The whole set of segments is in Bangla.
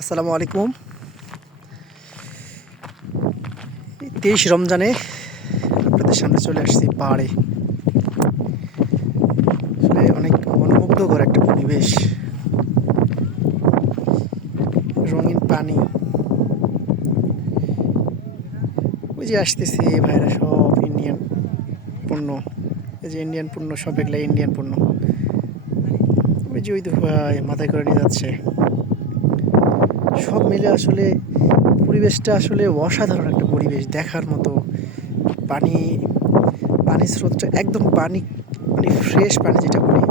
আসসালামু আলাইকুম। তেইশ রমজানে আপনাদের সামনে চলে আসছি পাহাড়ে। আসলে অনেক মনোমুগ্ধকর একটা পরিবেশ। রঙিন পানি। ওই যে আসতেছে ভাইরা সব ইন্ডিয়ান পণ্য। এই যে ইন্ডিয়ান পণ্য, সব এগুলা ইন্ডিয়ান পণ্য। ওই যে ওই ভাই মাথায় করে নিয়ে যাচ্ছে। সব মিলে আসলে পরিবেশটা আসলে অসাধারণ একটা পরিবেশ দেখার মতো। পানি পানির স্রোতটা একদম পানি মানে ফ্রেশ পানি যেটা বলি।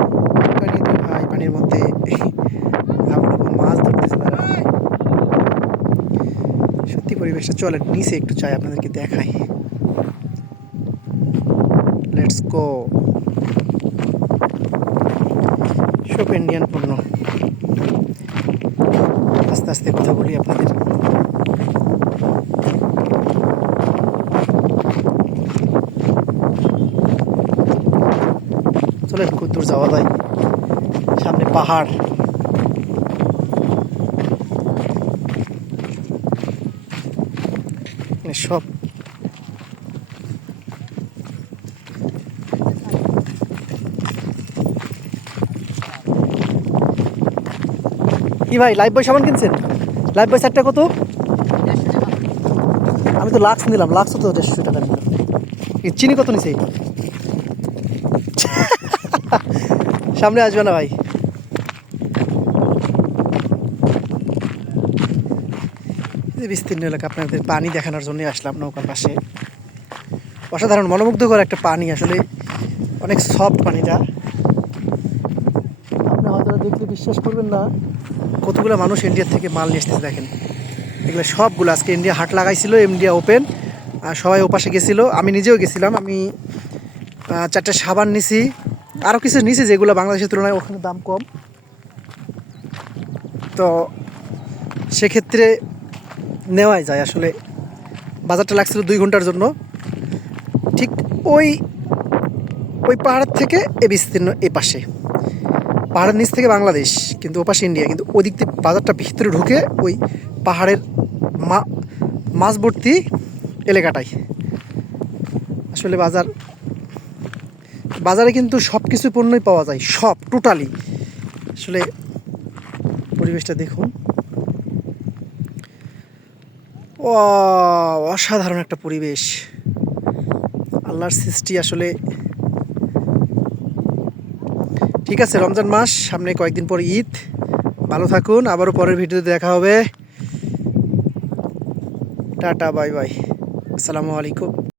পানি তো ভাই পানির মধ্যে মাছ ধরতেছে সত্যি পরিবেশটা চলে নিচে একটু চাই, আপনাদেরকে দেখাই। লেটস গো সব ইন্ডিয়ান পণ্য। আস্তে আস্তে কথা বলি আপনাদের। চলেন খুব দূর যাওয়া যায়। সামনে পাহাড়। এখানে সব কি ভাই লাইফ বয় সাবান কিনছেন? লাইফ বয় চারটা কত? আমি তো লাক্স নিলাম লাক্স তো দেড়শো টাকা নিলাম চিনি কত নিছে? সামনে আসবে না ভাই। বিস্তীর্ণ এলাকা, আপনাদের পানি দেখানোর জন্য আসলাম নৌকার পাশে। অসাধারণ, মনোমুগ্ধকর একটা পানি আসলে। অনেক সফট পানিটা। আপনি হয়তো দেখলে বিশ্বাস করবেন না। কতগুলো মানুষ ইন্ডিয়ার থেকে মাল নিয়ে এসেছে দেখেন। এগুলো সবগুলো আজকে ইন্ডিয়া হাট লাগাইছিল ইন্ডিয়া ওপেন আর সবাই ওপাশে গেছিল। আমি নিজেও গেছিলাম, আমি চারটে সাবান নিছি। আরও কিছু নিছি যেগুলো বাংলাদেশের তুলনায় ওখানে দাম কম। তো সেক্ষেত্রে নেওয়াই যায় আসলে। বাজারটা লাগছিল দুই ঘণ্টার জন্য। ঠিক ওই ওই পাহাড়ের থেকে এ বিস্তীর্ণ এ পাশে। পাহাড়ের নিচ থেকে বাংলাদেশ, কিন্তু ওপাশে ইন্ডিয়া কিন্তু ওদিক থেকে বাজারটা ভিতরে ঢুকে ওই পাহাড়ের মা, মাঝবর্তী এলাকাটাই আসলে বাজার, বাজারে কিন্তু সব কিছু পণ্যই পাওয়া যায়, সব টোটালি আসলে পরিবেশটা দেখুন। ও অসাধারণ একটা পরিবেশ। আল্লাহর সৃষ্টি আসলে ঠিক আছে, রমজান মাস, সামনে কয়েকদিন পর ঈদ। ভালো থাকুন, আবারও পরের ভিডিওতে দেখা হবে। Tata, bye bye. আসসালামু আলাইকুম।